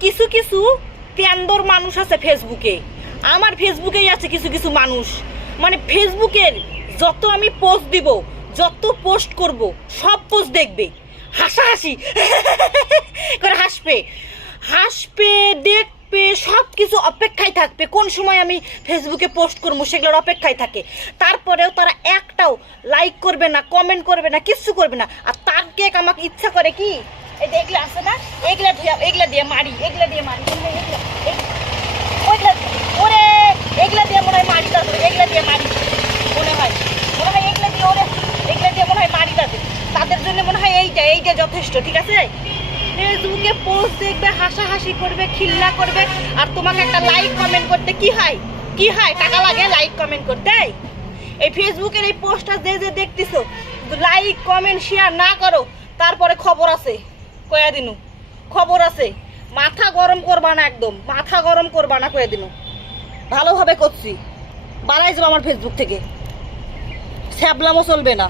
কিছু কিছু প্যান্দর মানুষ আছে ফেসবুকে, আমার ফেসবুকেই আছে কিছু কিছু মানুষ, মানে ফেসবুকের যত আমি পোস্ট দিব, যত পোস্ট করব, সব পোস্ট দেখবে, হাসাহাসি করে হাসবে হাসবে দেখবে, সব কিছু অপেক্ষায় থাকবে কোন সময় আমি ফেসবুকে পোস্ট করবো, সেগুলোর অপেক্ষায় থাকে। তারপরেও তারা একটাও লাইক করবে না, কমেন্ট করবে না, কিচ্ছু করবে না। আর তার কেক আমাকে ইচ্ছা করে কি, এই যে এগুলো আছে না, এগুলা দিয়ে মারি, এগুলা দিয়ে মারি, ওরে এগুলা দিয়ে মনে হয় মারি, তারপরে এগুলা দিয়ে মারি, মনে হয় এগুলা দিয়ে, ওরে এগুলা দিয়ে মনে হয় মারি তাদের জন্য মনে হয় এইটা যথেষ্ট। ঠিক আছে, ফেসবুকে পোস্ট দেখবে, হাসাহাসি করবে, খিল্লা করবে, আর তোমাকে একটা লাইক কমেন্ট করতে কি হয় টাকা লাগে লাইক কমেন্ট করতে। এই ফেসবুকের এই পোস্টটা যে দেখতেছো, লাইক কমেন্ট শেয়ার না করো, তারপরে খবর আছে, কয়া দিনু খবর আছে, মাথা গরম করবা না, একদম মাথা গরম করবা না, কয়া দিনু ভালোভাবে করছি, বাড়াই যাবো আমার ফেসবুক থেকে, ছ্যাবলামও চলবে না।